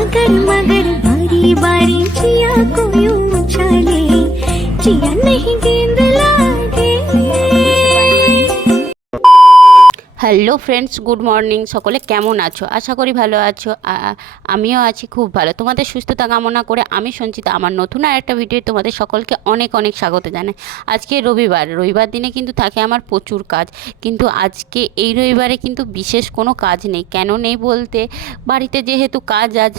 अगर मगर बारी बारी जिया कोई उछाले, जिया नहीं गेंद लागे। Hello friends, good morning. সকলে কেমন আছো? আশা করি ভালো আছো। আমিও আছি খুব ভালো। তোমাদের সুস্থতা কামনা করে আমি সঞ্চিতা আমার নতুন আর একটা ভিডিও তোমাদের সকলকে অনেক অনেক স্বাগত জানাই। আজকে রবিবার দিনে কিন্তু থাকে আমার প্রচুর কাজ, কিন্তু আজকে এই রবিবারে কিন্তু বিশেষ কোনো কাজ নেই। কেন নেই বলতে, বাড়িতে যেহেতু কাজ আজ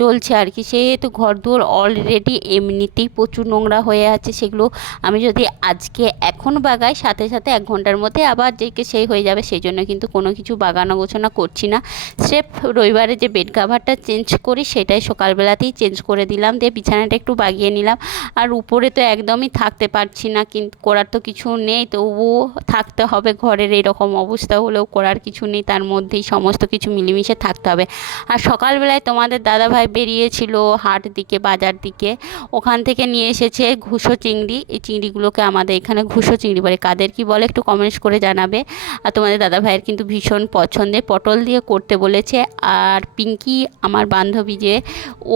চলছে আর কি, সেহেতু ঘরদোর অলরেডি এমনিতেই প্রচুর নোংরা হয়ে আছে। সেগুলো আমি যদি আজকে এখন বাগাই, সাথে সাথে 1 ঘন্টার মধ্যে আবার সেই হয়ে যাবে। সেই জন্য কিন্তু কোনো কিছু বাগানো গোছানো করছি না। স্রেফ রবিবারে যে বেড কাভারটা চেঞ্জ করি সেটাই সকালবেলাতেই চেঞ্জ করে দিলাম, দিয়ে বিছানাটা একটু বাগিয়ে নিলাম। আর উপরে তো একদমই থাকতে পারছি না, কিন্তু করার তো কিছু নেই, তবুও থাকতে হবে। ঘরের এরকম অবস্থা হলেও করার কিছু নেই, তার মধ্যেই সমস্ত কিছু মিলেমিশে থাকতে হবে। আর সকালবেলায় তোমাদের দাদাভাই বেরিয়েছিল হাট দিকে, বাজার দিকে। ওখান থেকে নিয়ে এসেছে ঘুষো চিংড়ি। এই চিংড়িগুলোকে আমাদের এখানে ঘুষো চিংড়ি বলে, কাদের কি বলে একটু কমেন্টস করে জানাবে। আর তোমাদের দাদাভাইয়ের কিন্তু ভীষণ পছন্দের, পটল দিয়ে করতে বলেছে। আর পিঙ্কি আমার বান্ধবী, যে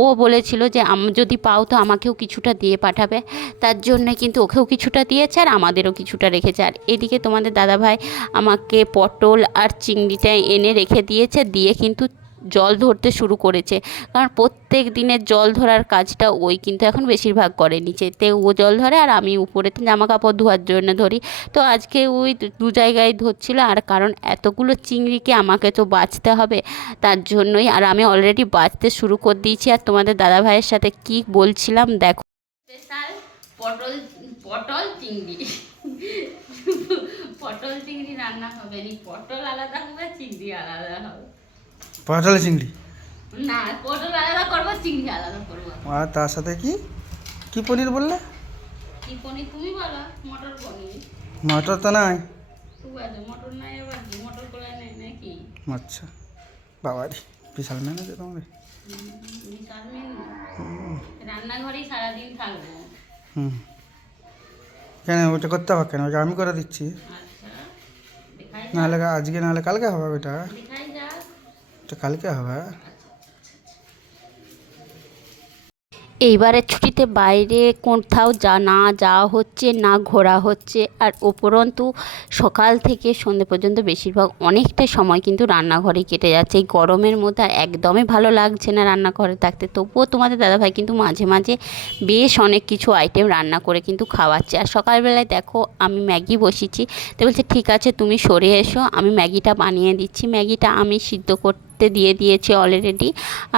ও বলেছিল যে যদি পাও তো আমাকেও কিছুটা দিয়ে পাঠাবে, তার জন্য কিন্তু ওকেও কিছুটা দিয়েছে আর আমাদেরও কিছুটা রেখেছে। আর এদিকে তোমাদের দাদাভাই আমাকে পটল আর চিংড়িটা এনে রেখে দিয়েছে, দিয়ে কিন্তু জল ধরতে শুরু করেছে। কারণ প্রত্যেক দিনের জল ধরার কাজটা ওই কিন্তু এখন বেশিরভাগ করে, নিচেতে ও জল ধরে আর আমি উপরেতে জামা কাপড় ধোয়ার জন্য ধরি। তো আজকে ওই দু জায়গায় ধরছিল। আর কারণ এতগুলো চিংড়িকে আমাকে তো বাছতে হবে, তার জন্যই। আর আমি অলরেডি বাছতে শুরু করে দিয়েছি। আর তোমাদের দাদা ভাইয়ের সাথে কি বলছিলাম দেখো। স্পেশাল পটল পটল চিংড়ি পটল চিংড়ি রান্না হবে, পটল আলাদা হবে, চিংড়ি আলাদা হবে। পটল চিংড়ি না, পটল আলাদা করবো, চিংড়ি আলাদা করবো। আর তার সাথে কি কি পনির বললে? কি পনির তুমি বলো? মটর পনির। মটর তো নাই। ঠিক আছে, মটর নাই, এবার কি মটর করে নেই নাকি? আচ্ছা, বাবারি বিশাল ম্যানেজার তোমাদের। বিশাল মেনু। রান্নাঘরেই সারাদিন থাকবো। কেন ওটা করতে হবে? কেন ওটা আমি করে দিচ্ছি। আচ্ছা, দেখাই নাহলে আজকে নাহলে কালকে হবে ওটা। দেখাই যাক। ওটা কালকে হবে। এইবারের ছুটিতে বাইরে কোথাও না যাওয়া হচ্ছে, না ঘোরা হচ্ছে। আর উপরন্তু সকাল থেকে সন্ধ্যে পর্যন্ত বেশিরভাগ অনেকটা সময় কিন্তু রান্নাঘরে কেটে যাচ্ছে। এই গরমের মধ্যে আর একদমই ভালো লাগছে না রান্নাঘরে থাকতে। তবুও তোমাদের দাদাভাই কিন্তু মাঝে মাঝে বেশ অনেক কিছু আইটেম রান্না করে কিন্তু খাওয়াচ্ছে। আর সকালবেলায় দেখো আমি ম্যাগি বসিয়েছি, তো বলছে ঠিক আছে তুমি সরে এসো, আমি ম্যাগিটা বানিয়ে দিচ্ছি। ম্যাগিটা আমি সিদ্ধ করতে দিয়ে দিয়েছি অলরেডি।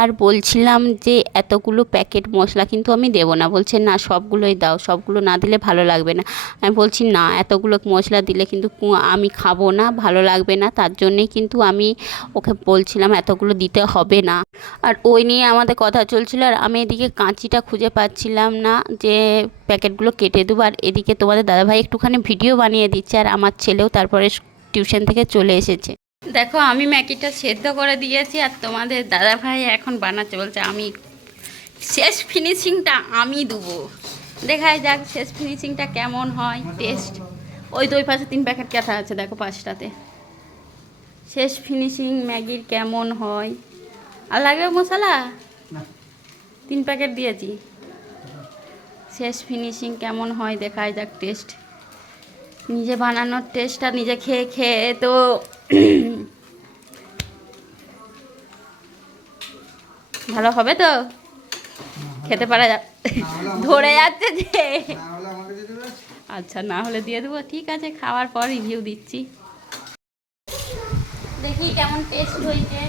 আর বলছিলাম যে এতগুলো প্যাকেট মশলা কিন্তু আমি দেবো না। বলছে না, সবগুলোই দাও, সবগুলো না দিলে ভালো লাগবে না। আমি বলছি না, এতগুলো মশলা দিলে কিন্তু আমি খাবো না, ভালো লাগবে না। তার জন্যেই কিন্তু আমি ওকে বলছিলাম এতগুলো দিতে হবে না। আর ওই নিয়ে আমাদের কথা চলছিল। আর আমি এদিকে কাঁচিটা খুঁজে পাচ্ছিলাম না যে প্যাকেটগুলো কেটে দেবো। আর এদিকে তোমাদের দাদাভাই একটুখানি ভিডিও বানিয়ে দিচ্ছে, আর আমার ছেলেও তারপরে টিউশন থেকে চলে এসেছে। দেখো আমি ম্যাগিটা সেদ্ধ করে দিয়েছি, আর তোমাদের দাদাভাই এখন বানাচ্ছে। বলছে আমি শেষ ফিনিশিংটা আমি দেবো। দেখাই যাক শেষ ফিনিশিংটা কেমন হয়, টেস্ট। ওই 2 পাশে 3 প্যাকেট কাটা আছে, দেখো 5টাতে। শেষ ফিনিশিং ম্যাগির কেমন হয়। আর লাগবে মশলা? 3 প্যাকেট দিয়েছি। শেষ ফিনিশিং কেমন হয় দেখাই যাক, টেস্ট। নিজে বানানোর টেস্টটা নিজে খেয়ে খেয়ে তো ভালো হবে তো, খেতে পারা ধরে যাচ্ছে যে। আচ্ছা, না হলে দিয়ে দেবো, ঠিক আছে। খাওয়ার পর রিভিউ দিচ্ছি, দেখি কেমন টেস্ট হয়েছে।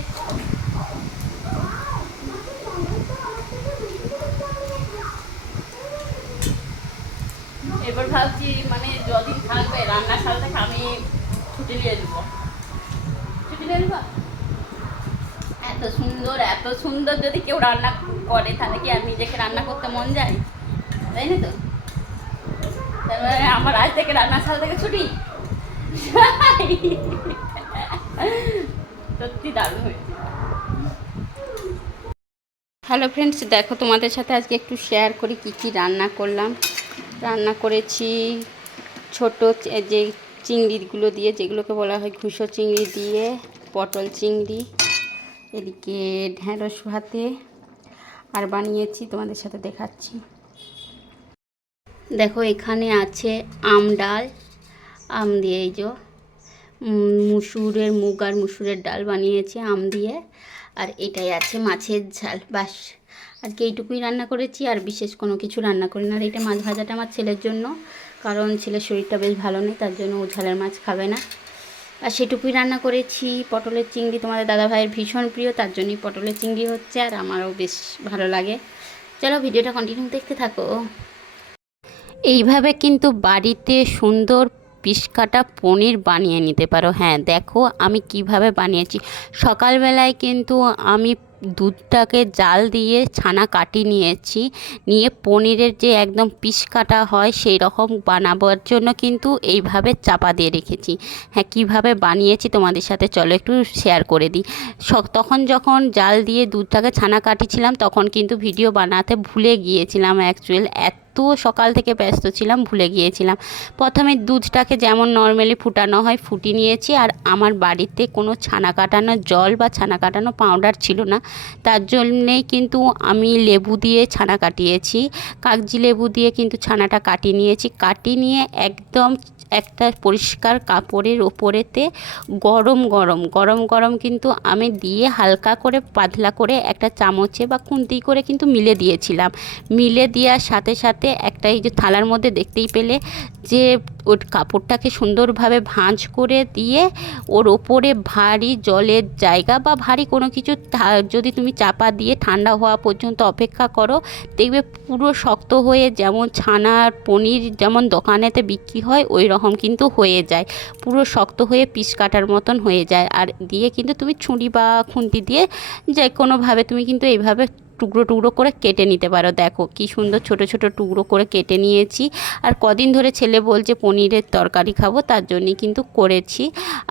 এবার ভাবছি মানে যদিন থাকবে রান্নার সাল থেকে আমি ছুটি নিয়ে দেবো। ছুটি নিয়ে দেবো। এত সুন্দর যদি কেউ রান্না করে, তাহলে কি আর নিজেকে রান্না করতে মন যায়? তাই না? তো তারপরে আমার আজ থেকে রান্নার সাল থেকে ছুটি। সত্যি দারুণ হয়েছে। হ্যালো ফ্রেন্ডস, দেখো তোমাদের সাথে আজকে একটু শেয়ার করি কি কি রান্না করলাম। রান্না করেছি ছোট যে চিংড়িগুলো দিয়ে, যেগুলোকে বলা হয় ঘুষো চিংড়ি দিয়ে, পটল চিংড়ি, এদিকে ঢ্যাঁড়স ভাতে আর বানিয়েছি, তোমাদের সাথে দেখাচ্ছি। দেখো এখানে আছে আম ডাল, আম দিয়ে এই যে মুসুরের মুগ আর মুসুরের ডাল বানিয়েছি আম দিয়ে। আর এটাই আছে মাছের ঝাল, বাস। আর কি এইটুকুই রান্না করেছি, আর বিশেষ কোনো কিছু রান্না করি না। আর এটা মাছ ভাজাটা আমার ছেলের জন্য, কারণ ছেলের শরীরটা বেশ ভালো নেই, তার জন্য ও ঝালের মাছ খাবে না। আর সেটুকুই রান্না করেছি। পটলের চিংড়ি তোমাদের দাদাভাইয়ের ভীষণ প্রিয়, তার জন্যই পটলের চিংড়ি হচ্ছে, আর আমারও বেশ ভালো লাগে। চলো ভিডিওটা কন্টিনিউ দেখতে থাকো। এইভাবে কিন্তু বাড়িতে সুন্দর পিস কাটা পনির বানিয়ে নিতে পারো। হ্যাঁ দেখো আমি কিভাবে বানিয়েছি। সকালবেলায় কিন্তু আমি দুধটাকে জাল দিয়ে ছানা কাটিয়ে নিয়েছি, নিয়ে পনিরের যে একদম পিস কাটা হয় সেই রকম বানাবার জন্য কিন্তু এইভাবে চাপা দিয়ে রেখেছি। হ্যাঁ কীভাবে বানিয়েছি তোমাদের সাথে চলো একটু শেয়ার করে দিই। তখন যখন জাল দিয়ে দুধটাকে ছানা কাটিয়েছিলাম তখন কিন্তু ভিডিও বানাতে ভুলে গিয়েছিলাম। অ্যাকচুয়াল তো সকাল থেকে ব্যস্ত ছিলাম, ভুলে গিয়েছিলাম। প্রথমে দুধটাকে যেমন নর্মালি ফুটানো হয় ফুটিয়ে নিয়েছি। আর আমার বাড়িতে কোনো ছানা কাটানো জল বা ছানা কাটানো পাউডার ছিল না, তার জন্যেই কিন্তু আমি লেবু দিয়ে ছানা কাটিয়েছি। কাগজি লেবু দিয়ে কিন্তু ছানাটা কাটিয়ে নিয়েছি। কাটিয়ে নিয়ে একদম একটা পরিষ্কার কাপড়ের ওপরেতে গরম গরম গরম গরম কিন্তু আমি দিয়ে হালকা করে পাতলা করে একটা চামচে বা খুন্তি করে কিন্তু মিলে দিয়েছিলাম। মিলে দেওয়ার সাথে সাথে একটা এই যে থালার মধ্যে দেখতেই পেলে যে ওর কাপড়টাকে সুন্দরভাবে ভাঁজ করে দিয়ে ওর ওপরে ভারী জলের জায়গা বা ভারী কোনো কিছু যদি তুমি চাপা দিয়ে ঠান্ডা হওয়া পর্যন্ত অপেক্ষা করো, দেখবে পুরো শক্ত হয়ে যেমন ছানার পনির যেমন দোকানেতে বিক্রি হয় ওই রকম কিন্তু হয়ে যায়, পুরো শক্ত হয়ে পিস কাটার মতন হয়ে যায়। আর দিয়ে কিন্তু তুমি ছুরি বা খুন্তি দিয়ে যে কোনোভাবে তুমি কিন্তু এইভাবে টুকরো টুকরো করে কেটে নিতে পারো। দেখো কি সুন্দর ছোট ছোট টুকরো করে কেটে নিয়েছি। আর কদিন ধরে ছেলে বলছে পনিরের তরকারি খাবো, তার জন্যই কিন্তু করেছি।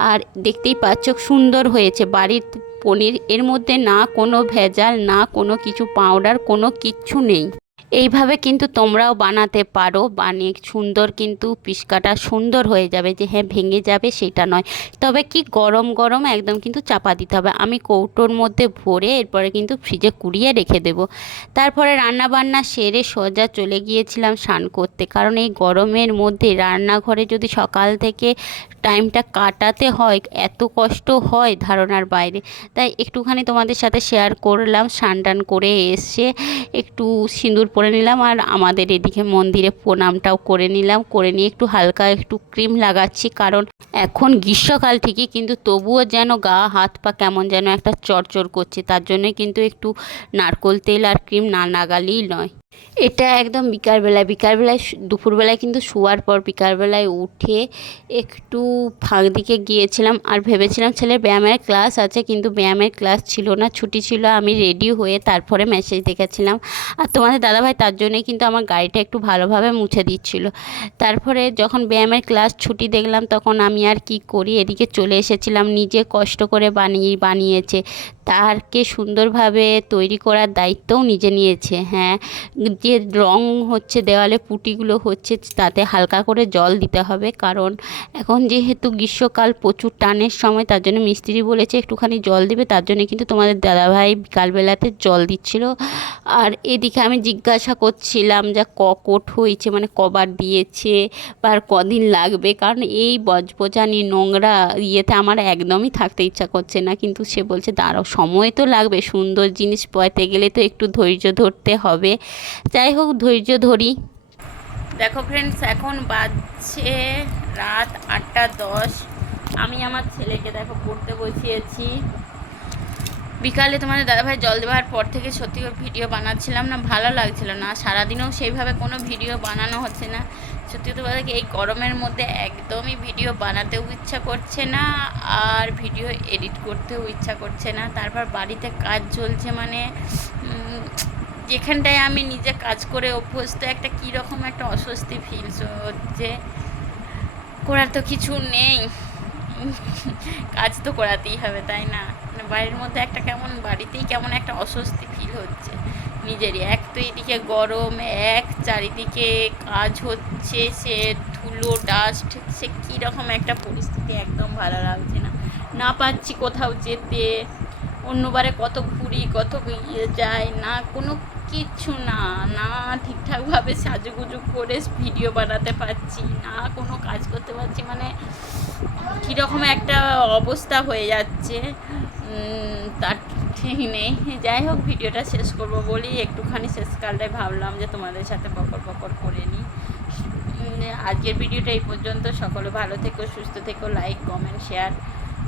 আর দেখতেই পাচ্ছ সুন্দর হয়েছে বাড়ির পনির, এর মধ্যে না কোনো ভেজাল, না কোনো কিছু পাউডার, কোনো কিচ্ছু নেই। এইভাবে কিন্তু তোমরাও বানাতে পারো, বানিয়ে সুন্দর কিন্তু পিসকাটা সুন্দর হয়ে যাবে। যে হ্যাঁ ভেঙে যাবে সেটা নয়, তবে কি গরম গরম একদম কিন্তু চাপা দিতে হবে। আমি কৌটোর মধ্যে ভরে এরপরে কিন্তু ফ্রিজে কুড়িয়ে রেখে দেব। তারপরে রান্না বান্না সেরে সোজা চলে গিয়েছিলাম স্নান করতে, কারণ এই গরমের মধ্যে রান্নাঘরে যদি সকাল থেকে টাইমটা কাটাতে হয় এত কষ্ট হয় ধারণার বাইরে। তাই একটুখানি তোমাদের সাথে শেয়ার করলাম। স্নান টান করে এসে একটু সিঁদুর পরে নিলাম, আর আমাদের এদিকে মন্দিরে প্রণামটাও করে নিলাম। করে নিয়ে একটু হালকা একটু ক্রিম লাগাচ্ছি, কারণ এখন গ্রীষ্মকাল ঠিকই কিন্তু তবুও যেন গা হাত পা কেমন যেন একটা চড়চড় করছে, তার জন্যই কিন্তু একটু নারকোল তেল আর ক্রিম না লাগালেই নয়। এটা একদম বিকালবেলায় দুপুরবেলায় কিন্তু শোয়ার পর বিকালবেলায় উঠে একটু ফাঁক দিকে গিয়েছিলাম। আর ভেবেছিলাম ছেলের ব্যায়ামের ক্লাস আছে, কিন্তু ব্যায়ামের ক্লাস ছিল না, ছুটি ছিল। আমি রেডি হয়ে তারপরে মেসেজ দেখেছিলাম। আর তোমাদের দাদাভাই তার জন্যই কিন্তু আমার গাড়িটা একটু ভালোভাবে মুছে দিচ্ছিল। তারপরে যখন ব্যায়ামের ক্লাস ছুটি দেখলাম তখন আমি আর কি করি, এদিকে চলে এসেছিলাম। নিজে কষ্ট করে বানিয়েছে, তারকে সুন্দরভাবে তৈরি করার দায়িত্বও নিজে নিয়েছে। হ্যাঁ যে রং হচ্ছে দেওয়ালে পুটিগুলো হচ্ছে তাতে হালকা করে জল দিতে হবে, কারণ এখন যেহেতু গ্রীষ্মকাল প্রচুর টানের সময়, তার জন্য মিস্ত্রি বলেছে একটুখানি জল দিবে, তার জন্য কিন্তু তোমাদের দাদাভাই বিকালবেলাতে জল দিচ্ছিল। আর এদিকে আমি জিজ্ঞাসা করছিলাম যে কোট হয়েছে মানে কবার দিয়েছে বা আর কদিন লাগবে, কারণ এই বজবজানি নোংরা ইয়েতে আমার একদমই থাকতে ইচ্ছা করছে না। কিন্তু সে বলছে দাঁড়াও সময় তো লাগবে, সুন্দর জিনিস পাইতে গেলে তো একটু ধৈর্য ধরতে হবে। যাই হোক ধৈর্য ধরি। দেখো ফ্রেন্ডস এখন বাজছে রাত 8:10। আমি আমার ছেলেকে দেখো পড়তে বসিয়েছি। বিকালে তোমাদের দাদাভাই জল দেওয়ার পর থেকে সত্যি ভিডিও বানাচ্ছিলাম না, ভালো লাগছিল না। সারাদিনেও সেইভাবে কোনো ভিডিও বানানো হচ্ছে না। সত্যি কথা বলতে এই গরমের মধ্যে একদমই ভিডিও বানাতেও ইচ্ছা করছে না, আর ভিডিও এডিট করতেও ইচ্ছা করছে না। তারপর বাড়িতে কাজ চলছে, মানে যেখানটায় আমি নিজে কাজ করে অভ্যস্ত, একটা কীরকম একটা অস্বস্তি ফিল হচ্ছে। করার তো কিছু নেই, কাজ তো করাতেই হবে, তাই না? বাড়ির মধ্যে একটা কেমন বাড়িতেই কেমন একটা অস্বস্তি ফিল হচ্ছে নিজেরই। এক তো এদিকে গরম, এক চারিদিকে কাজ হচ্ছে, সে ধুলো ডাস্ট, সে কীরকম একটা পরিস্থিতি, একদম ভালো লাগছে না। না পাচ্ছি কোথাও যেতে, অন্যবারে কত ঘুরি, কত ইয়ে যায় না, কোনো কিচ্ছু না, না ঠিকঠাকভাবে সাজুগুজু করে ভিডিও বানাতে পারছি না, কোনো কাজ করতে পারছি, মানে কীরকম একটা অবস্থা হয়ে যাচ্ছে তার ঠিক নেই। যাই হোক, ভিডিওটা শেষ করব বলি একটুখানি শেষকালে ভাবলাম যে তোমাদের সাথে বকর করে নিই। আজকের ভিডিওটা এই পর্যন্ত। সকলে ভালো থেকো, সুস্থ থেকো, লাইক কমেন্ট শেয়ার,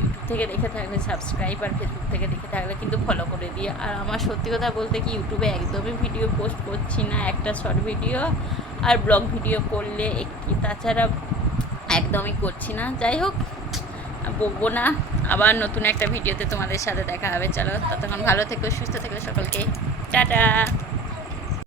ইউটিউব থেকে দেখে থাকলে সাবস্ক্রাইব, আর ফেসবুক থেকে দেখে থাকলে কিন্তু ফলো করে দিও। আর আমার সত্যি কথা বলতে কি, ইউটিউবে একদমই ভিডিও পোস্ট করছি না, একটা শর্ট ভিডিও আর ব্লগ ভিডিও করলে একটি, তাছাড়া একদমই করছি না। যাই হোক, বকবো না, আবার নতুন একটা ভিডিওতে তোমাদের সাথে দেখা হবে। চলো, ততক্ষণ ভালো থেকো, সুস্থ থেকো, সকলকে টাটা।